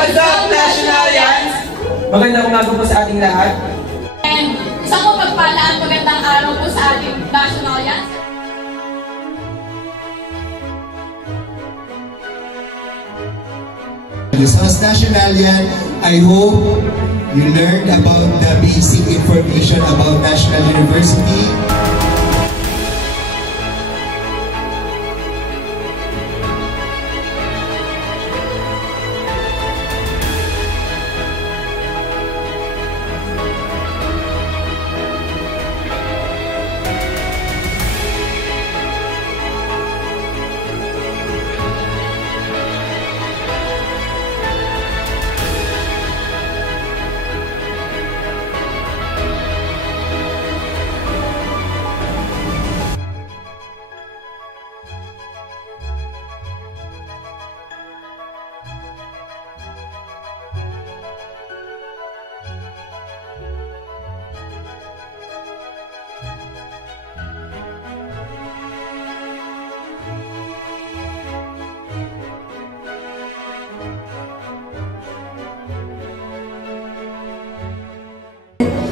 What's up, Nationalians? Magandang umaga po sa ating lahat. And isang mapagpalaan magandang araw po sa ating Nationalians. As Nationalian, I hope you learned about the basic information about National University.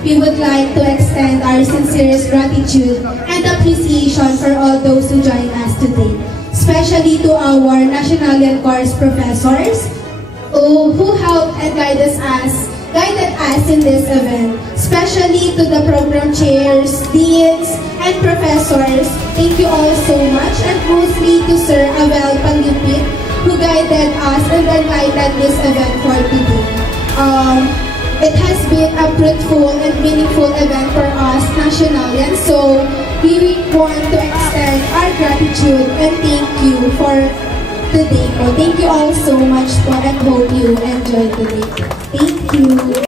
We would like to extend our sincerest gratitude and appreciation for all those who joined us today, especially to our Nationalian course professors who helped and guided us in this event, especially to the program chairs, deans, and professors. Thank you all so much, and mostly to Sir Abel Panglipit, who guided us and enlightened this event for today. It has been a fruitful and meaningful event for us Nationalians, so we want to extend our gratitude and thank you for today. Thank you all so much and hope you enjoyed today. Thank you.